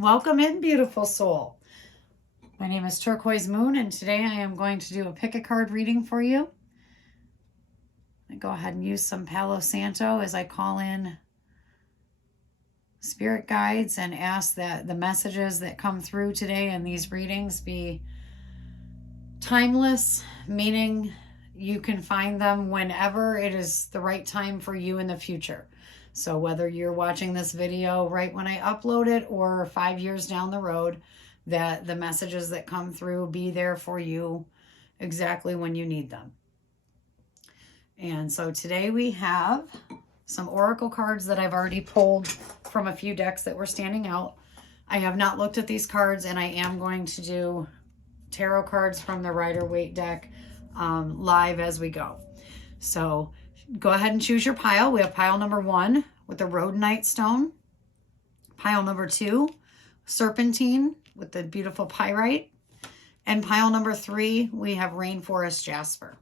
Welcome in, beautiful soul. My name is Turquoise Moon, and today I am going to do a pick a card reading for you. I go ahead and use some Palo Santo as I call in spirit guides and ask that the messages that come through today in these readings be timeless, meaning you can find them whenever it is the right time for you in the future. So whether you're watching this video right when I upload it or 5 years down the road, that the messages that come through be there for you exactly when you need them. And so today we have some oracle cards that I've already pulled from a few decks that were standing out. I have not looked at these cards, and I am going to do tarot cards from the Rider-Waite deck live as we go. So go ahead and choose your pile. We have pile number 1 with the Rhodonite stone. Pile number 2, Serpentine with the beautiful pyrite. And pile number 3, we have Rainforest Jasper.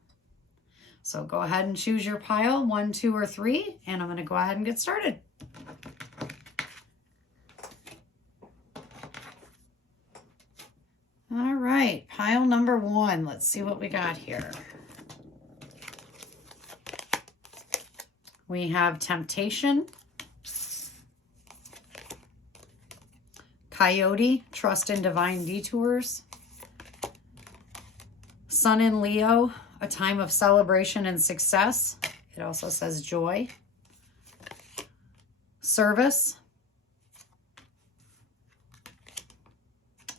So go ahead and choose your pile, 1, 2, or 3, and I'm going to go ahead and get started. All right, pile number 1. Let's see what we got here. We have Temptation, Coyote, Trust in Divine Detours, Sun in Leo, a time of celebration and success. It also says joy, Service,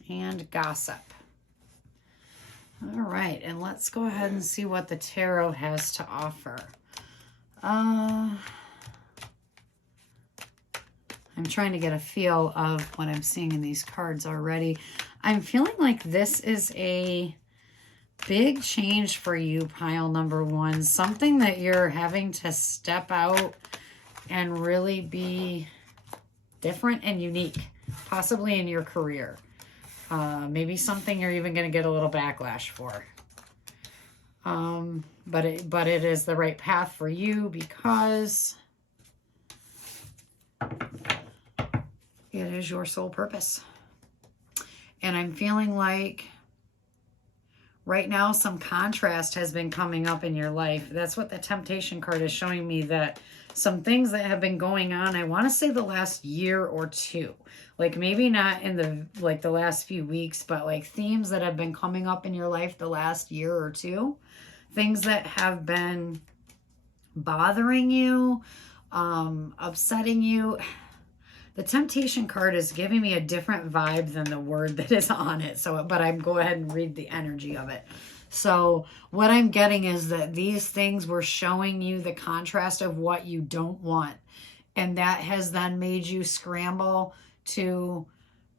and Gossip. All right, and let's go ahead and see what the tarot has to offer. I'm trying to get a feel of what I'm seeing in these cards already. I'm feeling like this is a big change for you, pile number 1. Something that you're having to step out and really be different and unique, possibly in your career. Maybe something you're even going to get a little backlash for. But it is the right path for you because it is your soul purpose. And I'm feeling like right now some contrast has been coming up in your life. That's what the Temptation card is showing me, that some things that have been going on, I want to say the last year or two. Like maybe not in the last few weeks, but like themes that have been coming up in your life the last year or two. Things that have been bothering you, upsetting you. The Temptation card is giving me a different vibe than the word that is on it. But I'm go ahead and read the energy of it. So what I'm getting is that these things were showing you the contrast of what you don't want. And that has then made you scramble to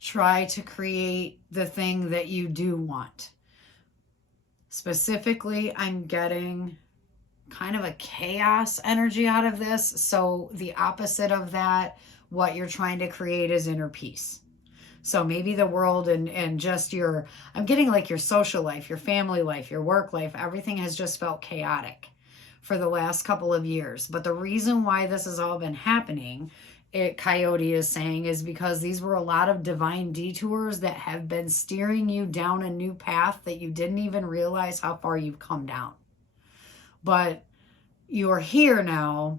try to create the thing that you do want. Specifically, I'm getting kind of a chaos energy out of this. So the opposite of that, what you're trying to create is inner peace. So maybe the world and just I'm getting like your social life, your family life, your work life, everything has just felt chaotic for the last couple of years. But the reason why this has all been happening, Coyote is saying, is because these were a lot of divine detours that have been steering you down a new path that you didn't even realize how far you've come down. But you're here now,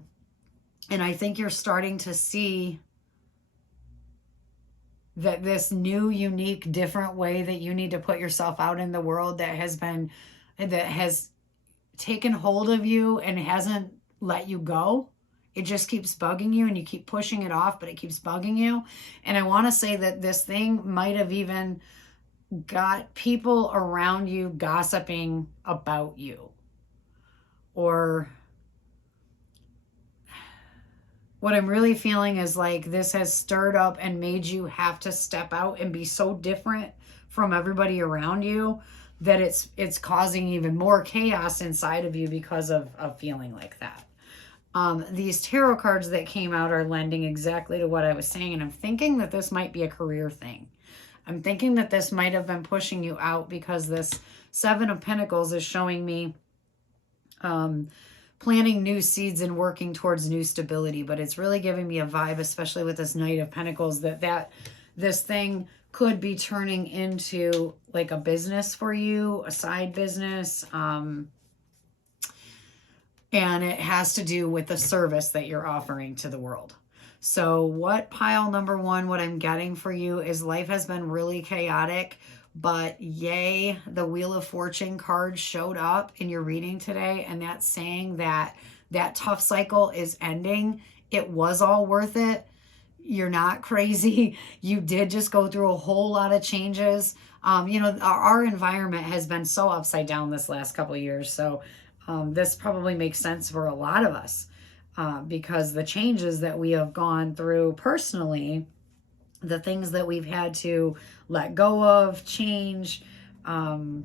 and I think you're starting to see that this new, unique, different way that you need to put yourself out in the world that has taken hold of you and hasn't let you go. It just keeps bugging you and you keep pushing it off, but it keeps bugging you. And I want to say that this thing might have even got people around you gossiping about you. Or what I'm really feeling is like this has stirred up and made you have to step out and be so different from everybody around you that it's causing even more chaos inside of you because of feeling like that. These tarot cards that came out are lending exactly to what I was saying, and I'm thinking that this might be a career thing. I'm thinking that this might have been pushing you out because this 7 of Pentacles is showing me planting new seeds and working towards new stability. But it's really giving me a vibe, especially with this Knight of Pentacles, that this thing could be turning into like a business for you, a side business. And it has to do with the service that you're offering to the world. So what pile number one, what I'm getting for you is life has been really chaotic, but yay, the Wheel of Fortune card showed up in your reading today, and that's saying that that tough cycle is ending. It was all worth it. You're not crazy. You did just go through a whole lot of changes. You know, our environment has been so upside down this last couple of years. So this probably makes sense for a lot of us because the changes that we have gone through personally, the things that we've had to let go of, change, nothing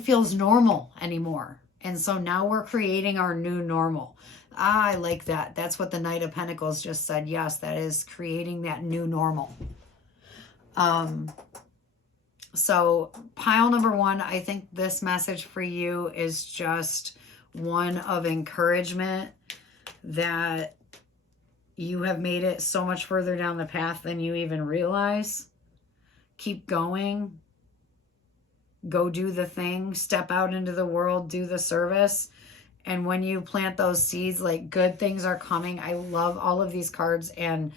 feels normal anymore. And so now we're creating our new normal. I like that. That's what the Knight of Pentacles just said. Yes, that is creating that new normal. So pile number one, I think this message for you is just one of encouragement that you have made it so much further down the path than you even realize. Keep going. Go do the thing. Step out into the world. Do the service. And when you plant those seeds, like good things are coming. I love all of these cards. And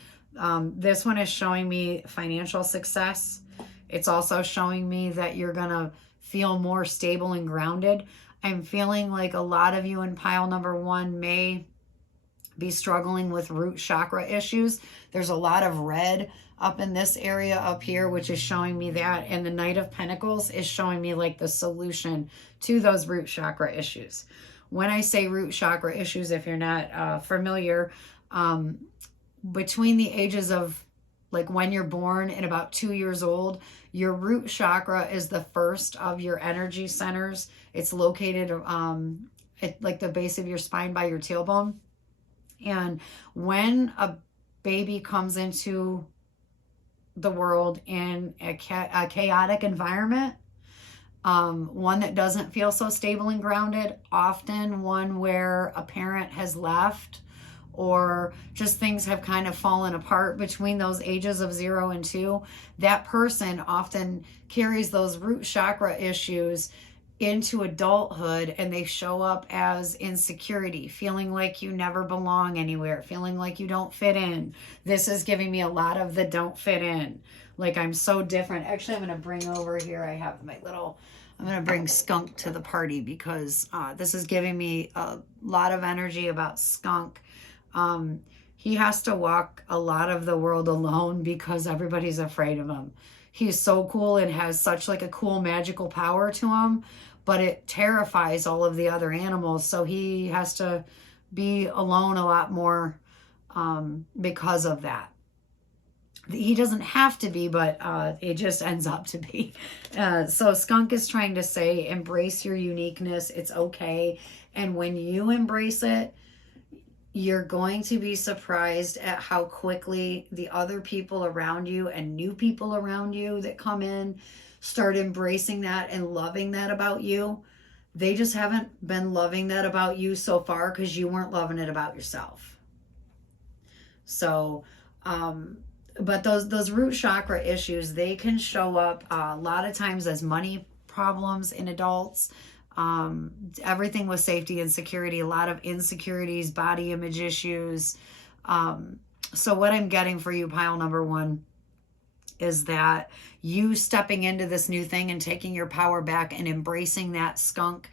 this one is showing me financial success. It's also showing me that you're going to feel more stable and grounded. I'm feeling like a lot of you in pile number one may be struggling with root chakra issues. There's a lot of red up in this area up here, which is showing me that. And the Knight of Pentacles is showing me like the solution to those root chakra issues. When I say root chakra issues, if you're not familiar, between the ages of like when you're born and about 2 years old, your root chakra is the first of your energy centers. It's located at like the base of your spine by your tailbone. And when a baby comes into the world in a chaotic environment, one that doesn't feel so stable and grounded, often one where a parent has left or just things have kind of fallen apart between those ages of 0 and 2, that person often carries those root chakra issues into adulthood, and they show up as insecurity, feeling like you never belong anywhere, feeling like you don't fit in. This is giving me a lot of the don't fit in. Like I'm so different. Actually, I'm going to bring over here. I have my little, I'm going to bring Skunk to the party because this is giving me a lot of energy about Skunk. He has to walk a lot of the world alone because everybody's afraid of him. He's so cool and has such like a cool magical power to him, but it terrifies all of the other animals. So he has to be alone a lot more because of that. He doesn't have to be, but it just ends up to be. So Skunk is trying to say, embrace your uniqueness. It's okay. And when you embrace it, you're going to be surprised at how quickly the other people around you and new people around you that come in start embracing that and loving that about you. They just haven't been loving that about you so far because you weren't loving it about yourself. So, but those root chakra issues, they can show up a lot of times as money problems in adults. Everything with safety and security, a lot of insecurities, body image issues. So what I'm getting for you, pile number one, is that you stepping into this new thing and taking your power back and embracing that skunk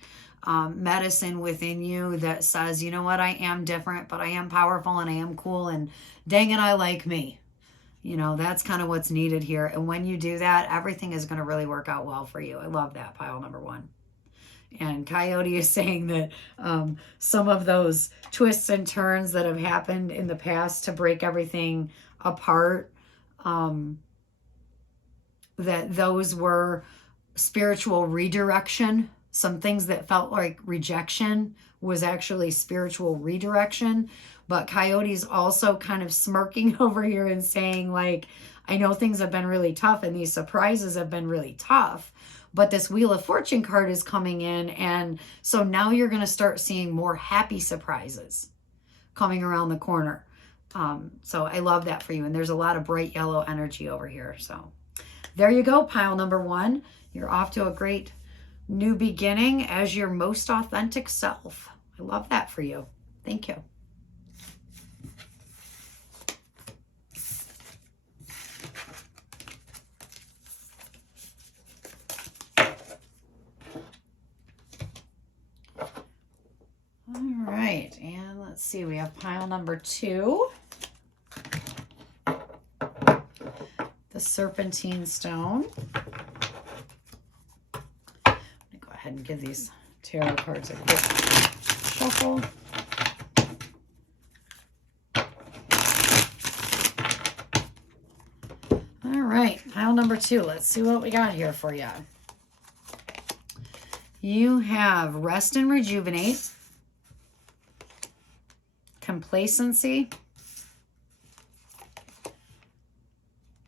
medicine within you that says, you know what, I am different, but I am powerful and I am cool, and dang it, I like me. You know, that's kind of what's needed here. And when you do that, everything is going to really work out well for you. I love that, pile number one. And Coyote is saying that some of those twists and turns that have happened in the past to break everything apart, that those were spiritual redirection. Some things that felt like rejection was actually spiritual redirection. But Coyote's also kind of smirking over here and saying, like, I know things have been really tough and these surprises have been really tough, but this Wheel of Fortune card is coming in, and so now you're going to start seeing more happy surprises coming around the corner. So I love that for you. And there's a lot of bright yellow energy over here. So there you go, pile number 1. You're off to a great new beginning as your most authentic self. I love that for you. Thank you. All right, and let's see, we have pile number 2. The Serpentine stone. I'm going to go ahead and give these tarot cards a quick shuffle. All right, pile number 2. Let's see what we got here for you. You have rest and rejuvenate, complacency,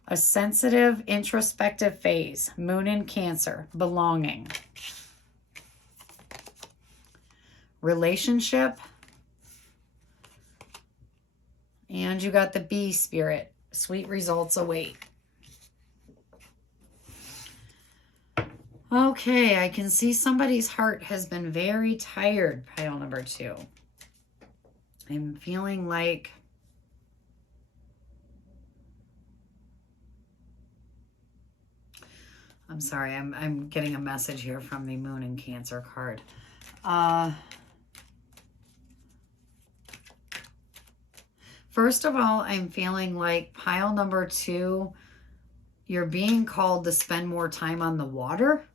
a sensitive, introspective phase, moon in Cancer, belonging, relationship, and you got the bee spirit, sweet results await. Okay, I can see somebody's heart has been very tired, pile number 2. I'm feeling like I'm sorry, I'm getting a message here from the Moon in Cancer card. First of all, I'm feeling like pile number 2, you're being called to spend more time on the water.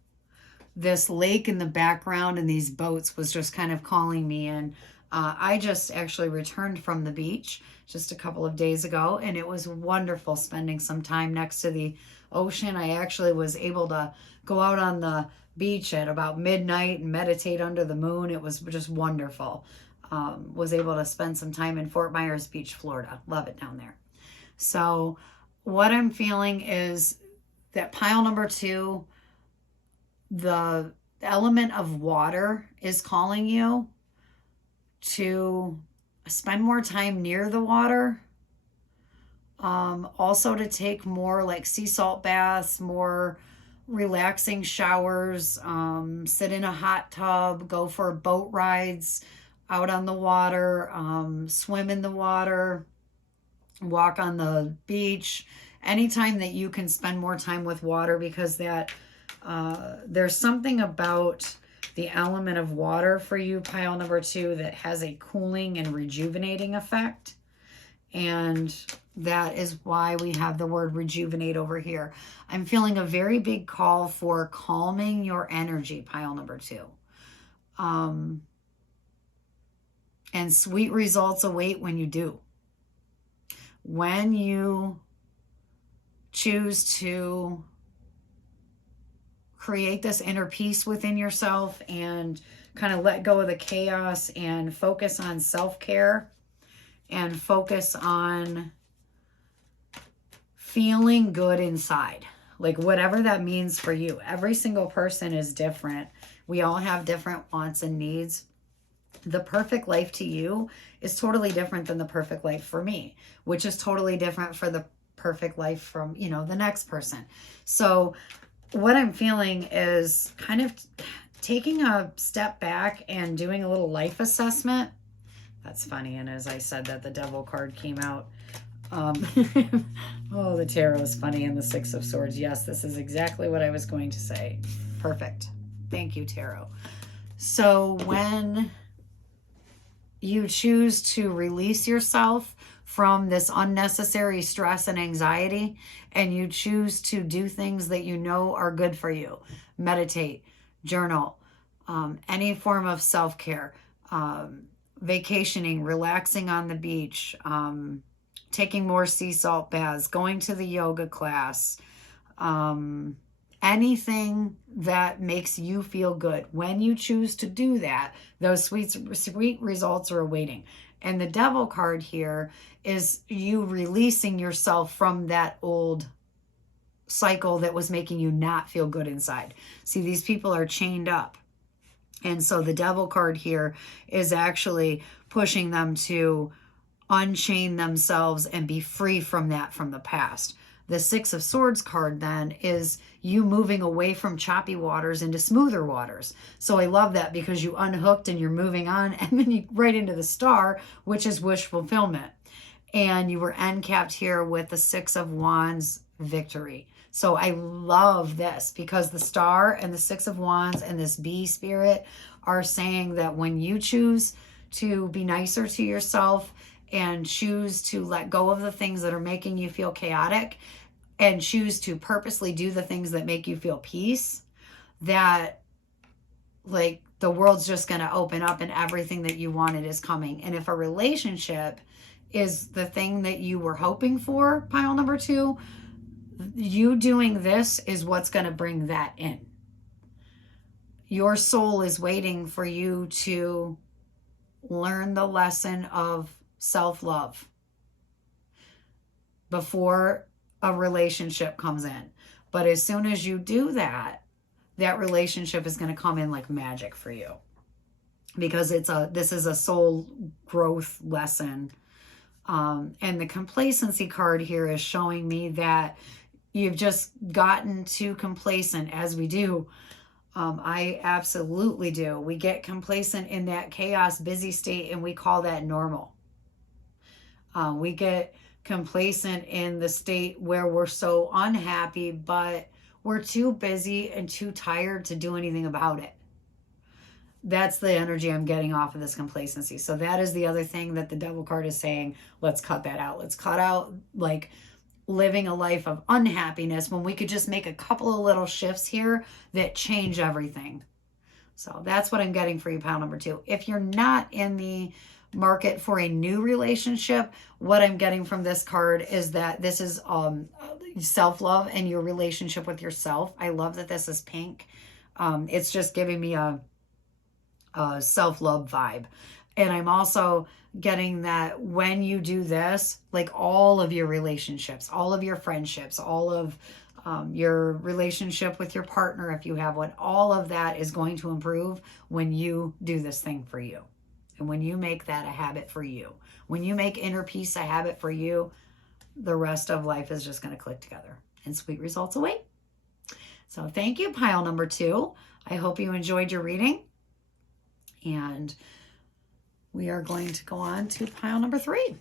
This lake in the background and these boats was just kind of calling me in. I just actually returned from the beach just a couple of days ago, and it was wonderful spending some time next to the ocean. I actually was able to go out on the beach at about midnight and meditate under the moon. It was just wonderful. Was able to spend some time in Fort Myers Beach, Florida. Love it down there. So what I'm feeling is that pile number 2, the element of water is calling you to spend more time near the water. Also to take more like sea salt baths, more relaxing showers, sit in a hot tub, go for boat rides out on the water, swim in the water, walk on the beach, anytime that you can spend more time with water, because that there's something about the element of water for you, pile number 2, that has a cooling and rejuvenating effect. And that is why we have the word rejuvenate over here. I'm feeling a very big call for calming your energy, pile number 2. And sweet results await when you do. When you choose to create this inner peace within yourself and kind of let go of the chaos and focus on self-care and focus on feeling good inside, like whatever that means for you. Every single person is different. We all have different wants and needs. The perfect life to you is totally different than the perfect life for me, which is totally different for the perfect life from, the next person. So what I'm feeling is kind of taking a step back and doing a little life assessment. That's funny. And as I said that, the devil card came out. Oh, the tarot is funny. And the 6 of Swords. Yes, this is exactly what I was going to say. Perfect. Thank you, tarot. So when you choose to release yourself from this unnecessary stress and anxiety, and you choose to do things that you know are good for you, meditate, journal, any form of self-care, vacationing, relaxing on the beach, taking more sea salt baths, going to the yoga class, anything that makes you feel good. When you choose to do that, those sweet results are awaiting. And the devil card here is you releasing yourself from that old cycle that was making you not feel good inside. See, these people are chained up. And so the devil card here is actually pushing them to unchain themselves and be free from that from the past. The Six of Swords card then is you moving away from choppy waters into smoother waters. So I love that because you unhooked and you're moving on, and then you right into the Star, which is wish fulfillment. And you were end capped here with the Six of Wands, victory. So I love this because the Star and the Six of Wands and this bee spirit are saying that when you choose to be nicer to yourself and choose to let go of the things that are making you feel chaotic and choose to purposely do the things that make you feel peace, that like the world's just going to open up and everything that you wanted is coming. And if a relationship is the thing that you were hoping for, pile number 2, you doing this is what's going to bring that in. Your soul is waiting for you to learn the lesson of self-love before a relationship comes in. But as soon as you do that, that relationship is going to come in like magic for you, because this is a soul growth lesson. And the complacency card here is showing me that you've just gotten too complacent, as we do. I absolutely do. We get complacent in that chaos, busy state, and we call that normal. We get complacent in the state where we're so unhappy, but we're too busy and too tired to do anything about it. That's the energy I'm getting off of this complacency. So that is the other thing that the Devil card is saying, let's cut that out. Let's cut out like living a life of unhappiness when we could just make a couple of little shifts here that change everything. So that's what I'm getting for you, pile number 2. If you're not in the market for a new relationship, what I'm getting from this card is that this is self-love and your relationship with yourself. I love that this is pink. It's just giving me a self-love vibe. And I'm also getting that when you do this, like all of your relationships, all of your friendships, all of your relationship with your partner, if you have one, all of that is going to improve when you do this thing for you. And when you make that a habit for you, when you make inner peace a habit for you, the rest of life is just going to click together and sweet results await. So thank you, pile number 2. I hope you enjoyed your reading. And we are going to go on to pile number 3.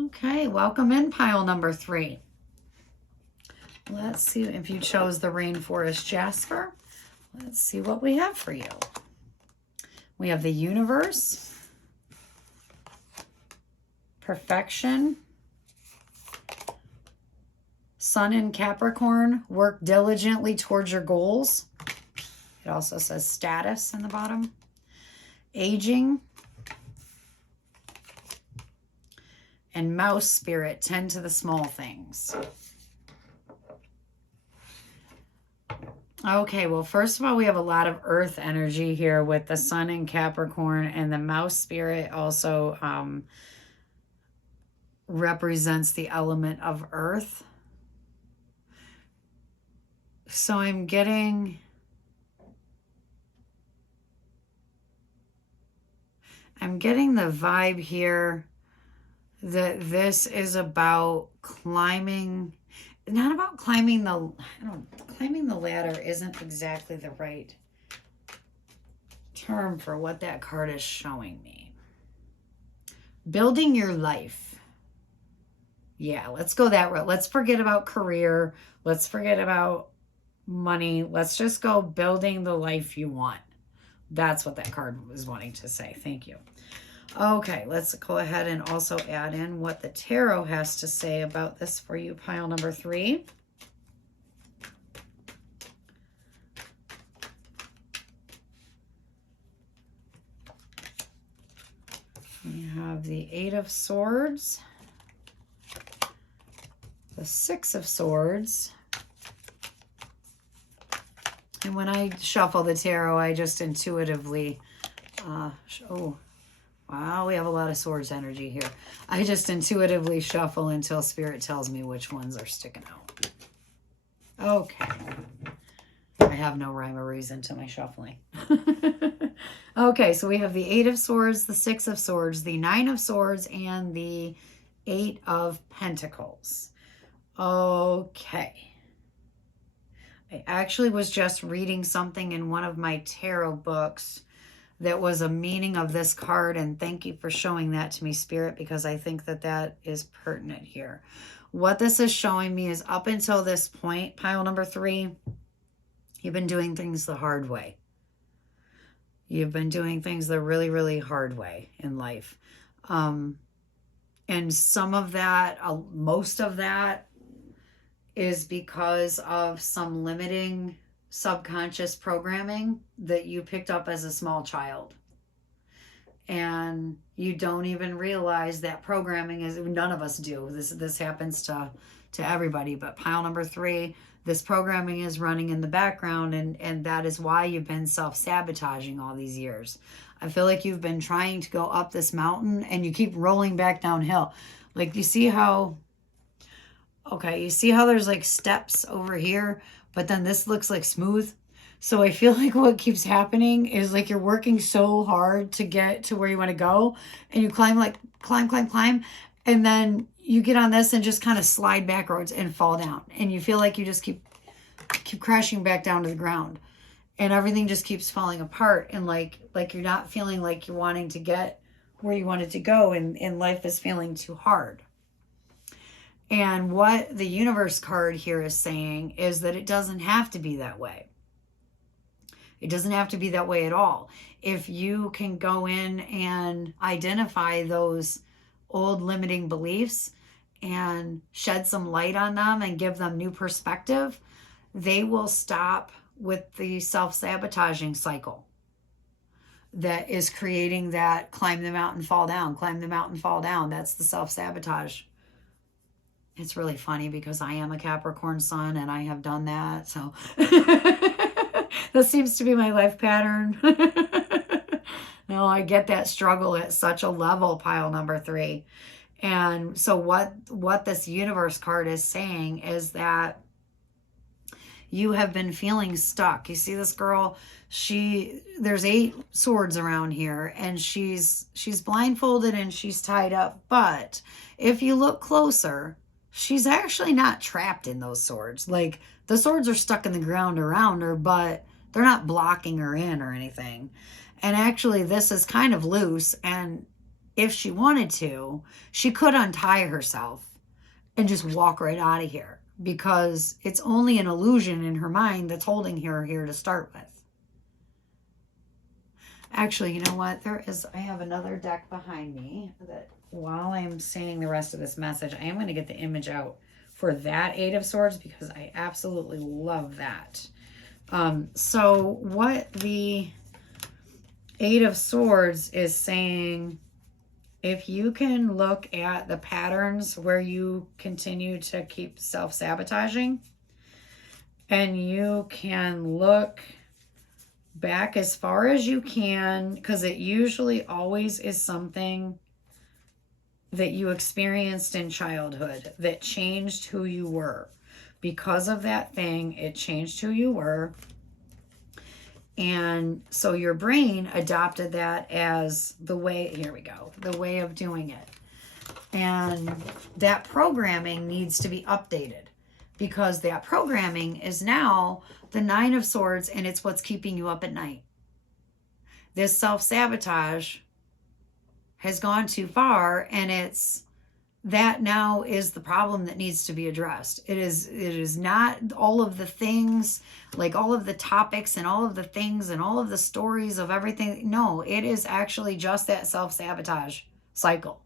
Okay, welcome in pile number 3. Let's see if you chose the Rainforest Jasper. Let's see what we have for you. We have the universe, perfection, Sun in Capricorn, work diligently towards your goals. It also says status in the bottom, aging, and mouse spirit, tend to the small things. Okay, well, first of all, we have a lot of earth energy here with the Sun in Capricorn, and the mouse spirit also represents the element of earth. So I'm getting the vibe here that this is about climbing, not about climbing climbing the ladder isn't exactly the right term for what that card is showing me. Building your life. Yeah, let's go that route. Let's forget about career. Let's forget about money. Let's just go building the life you want. That's what that card was wanting to say. Thank you. Okay, let's go ahead and also add in what the tarot has to say about this for you, pile number 3. We have the 8 of Swords, the 6 of Swords, And when I shuffle the tarot, I just intuitively, oh, wow, we have a lot of swords energy here. I just intuitively shuffle until Spirit tells me which ones are sticking out. Okay. I have no rhyme or reason to my shuffling. Okay, so we have the 8 of Swords, the 6 of Swords, the 9 of Swords, and the 8 of Pentacles. Okay. I actually was just reading something in one of my tarot books that was a meaning of this card, and thank you for showing that to me, Spirit, because I think that that is pertinent here. What this is showing me is up until this point, pile number 3, you've been doing things the hard way. You've been doing things the really, really hard way in life. And some of that, most of that is because of some limiting subconscious programming that you picked up as a small child. And you don't even realize that programming is, none of us do. This happens to everybody, but pile number 3, this programming is running in the background, and that is why you've been self-sabotaging all these years. I feel like you've been trying to go up this mountain and you keep rolling back downhill. Like, you see how, okay, you see how there's like steps over here, but then this looks like smooth. So I feel like what keeps happening is like you're working so hard to get to where you want to go, and you climb, and then you get on this and just kind of slide backwards and fall down. And you feel like you just keep crashing back down to the ground. And everything just keeps falling apart. And like you're not feeling like you're wanting to get where you wanted to go. And life is feeling too hard. And what the universe card here is saying is that it doesn't have to be that way. It doesn't have to be that way at all. If you can go in and identify those old limiting beliefs and shed some light on them and give them new perspective, they will stop with the self-sabotaging cycle that is creating that climb the mountain, fall down, climb the mountain, fall down. That's the self-sabotage. It's really funny because I am a Capricorn sun and I have done that. So that seems to be my life pattern. No, I get that struggle at such a level, pile number 3. And so what this universe card is saying is that you have been feeling stuck. You see this girl, there's 8 swords around here, and she's blindfolded and she's tied up. But if you look closer, she's actually not trapped in those swords. Like, the swords are stuck in the ground around her, but they're not blocking her in or anything. And actually, this is kind of loose, and if she wanted to, she could untie herself and just walk right out of here, because it's only an illusion in her mind that's holding her here to start with. Actually, you know what? I have another deck behind me that while I'm saying the rest of this message, I am going to get the image out for that 8 of Swords because I absolutely love that. So what the 8 of Swords is saying, if you can look at the patterns where you continue to keep self-sabotaging, and you can look back as far as you can, because it usually always is something that you experienced in childhood that changed who you were. Because of that thing, it changed who you were. And so your brain adopted that as the way, here we go, the way of doing it. And that programming needs to be updated, because that programming is now the 9 of Swords, and it's what's keeping you up at night. This self-sabotage has gone too far, and it's that now is the problem that needs to be addressed. It is not all of the things, like all of the topics and all of the things and all of the stories of everything. No, it is actually just that self-sabotage cycle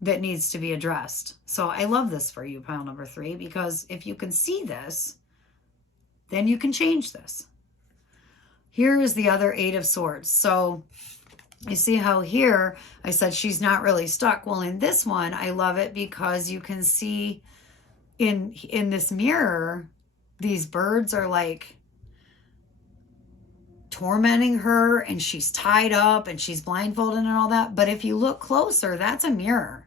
that needs to be addressed. So I love this for you, pile number 3, because if you can see this, then you can change this. Here is the other 8 of Swords. So you see how here I said she's not really stuck. Well, in this one, I love it because you can see in this mirror, these birds are like tormenting her and she's tied up and she's blindfolded and all that. But if you look closer, that's a mirror.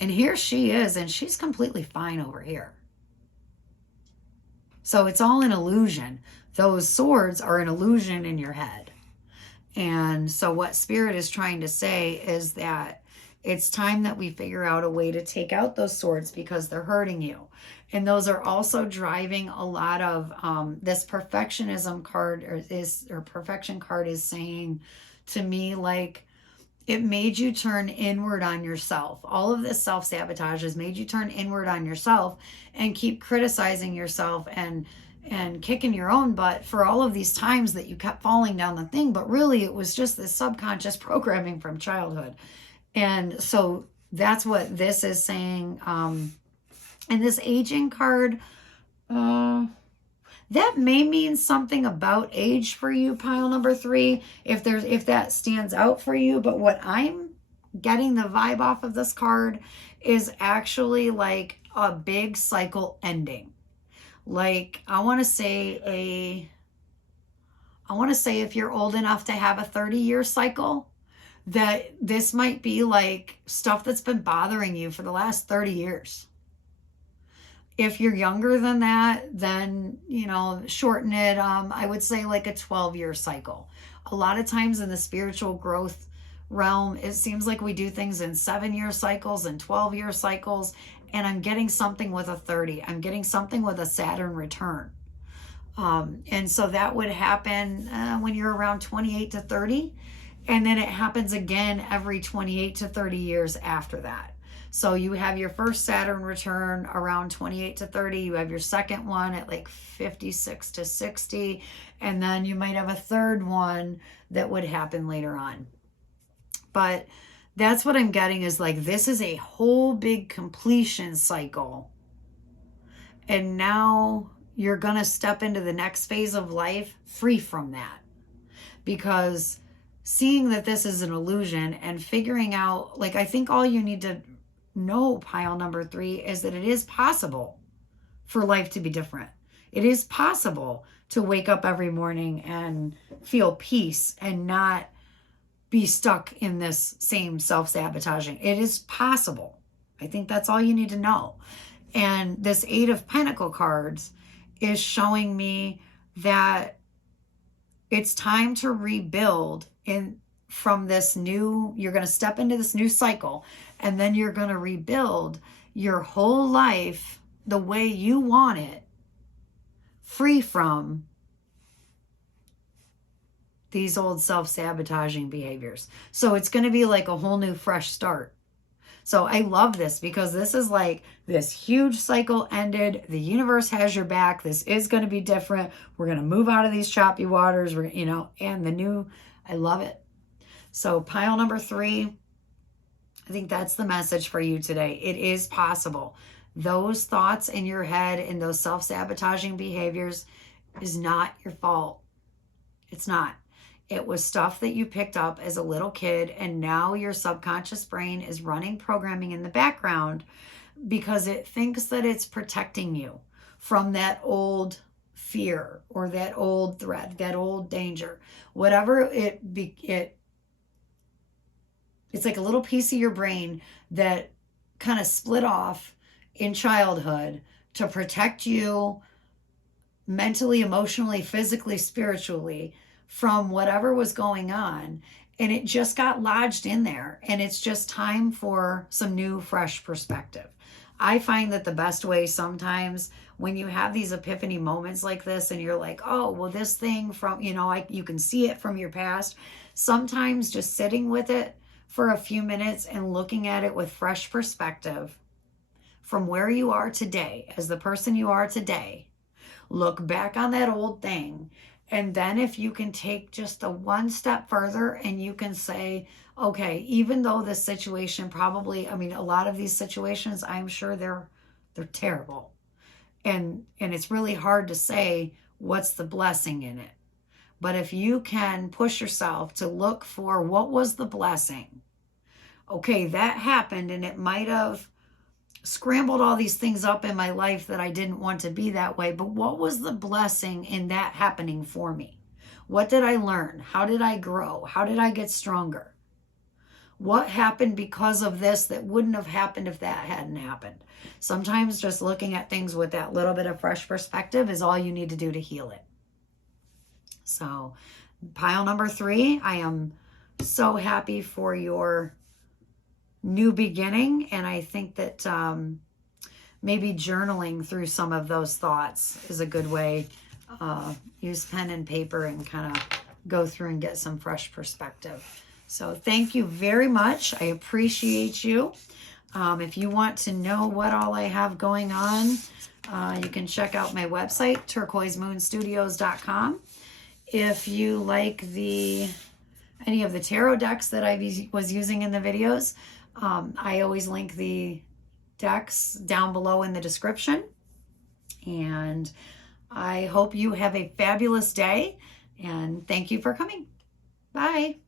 And here she is, and she's completely fine over here. So it's all an illusion. Those swords are an illusion in your head. And so what Spirit is trying to say is that it's time that we figure out a way to take out those swords because they're hurting you. And those are also driving a lot of this perfectionism card or perfection card is saying to me, like, it made you turn inward on yourself. All of this self-sabotage has made you turn inward on yourself and keep criticizing yourself and kicking your own butt for all of these times that you kept falling down the thing. But really, it was just this subconscious programming from childhood. And so that's what this is saying. And this aging card, that may mean something about age for you, pile number 3, if that stands out for you. But what I'm getting the vibe off of this card is actually like a big cycle ending. Like, I want to say if you're old enough to have a 30-year cycle, that this might be like stuff that's been bothering you for the last 30 years. If you're younger than that, then, you know, shorten it. I would say like a 12-year cycle. A lot of times in the spiritual growth realm, it seems like we do things in 7-year cycles and 12-year cycles. And I'm getting something with a 30. I'm getting something with a Saturn return. And so that would happen when you're around 28 to 30. And then it happens again every 28 to 30 years after that. So you have your first Saturn return around 28 to 30. You have your second one at like 56 to 60. And then you might have a third one that would happen later on. But that's what I'm getting is like, this is a whole big completion cycle. And now you're going to step into the next phase of life free from that. Because seeing that this is an illusion and figuring out, like, I think all you need to know, pile number 3, is that it is possible for life to be different. It is possible to wake up every morning and feel peace and not be stuck in this same self-sabotaging. It is possible. I think that's all you need to know. And this 8 of Pentacle cards is showing me that it's time to rebuild from this new, you're going to step into this new cycle, and then you're going to rebuild your whole life the way you want it, free from these old self-sabotaging behaviors. So it's going to be like a whole new fresh start. So I love this because this is like this huge cycle ended. The universe has your back. This is going to be different. We're going to move out of these choppy waters. We're, you know, and the new, I love it. So pile number 3, I think that's the message for you today. It is possible. Those thoughts in your head and those self-sabotaging behaviors is not your fault. It's not. It was stuff that you picked up as a little kid, and now your subconscious brain is running programming in the background because it thinks that it's protecting you from that old fear or that old threat, that old danger. Whatever it's like a little piece of your brain that kind of split off in childhood to protect you mentally, emotionally, physically, spiritually, from whatever was going on, and it just got lodged in there, and it's just time for some new, fresh perspective. I find that the best way sometimes when you have these epiphany moments like this, and you're like, oh, well, this thing from, you know, you can see it from your past. Sometimes just sitting with it for a few minutes and looking at it with fresh perspective from where you are today, as the person you are today, look back on that old thing. And then if you can take just a one step further and you can say, okay, even though this situation probably, I mean, a lot of these situations, I'm sure they're terrible. And it's really hard to say what's the blessing in it. But if you can push yourself to look for what was the blessing, okay, that happened and it might have scrambled all these things up in my life that I didn't want to be that way. But what was the blessing in that happening for me? What did I learn? How did I grow? How did I get stronger? What happened because of this that wouldn't have happened if that hadn't happened? Sometimes just looking at things with that little bit of fresh perspective is all you need to do to heal it. So pile number 3, I am so happy for your new beginning. And I think that maybe journaling through some of those thoughts is a good way. Use pen and paper and kind of go through and get some fresh perspective. So thank you very much. I appreciate you. If you want to know what all I have going on, you can check out my website, turquoisemoonstudios.com. If you like any of the tarot decks that I was using in the videos, I always link the decks down below in the description. And I hope you have a fabulous day, and thank you for coming. Bye.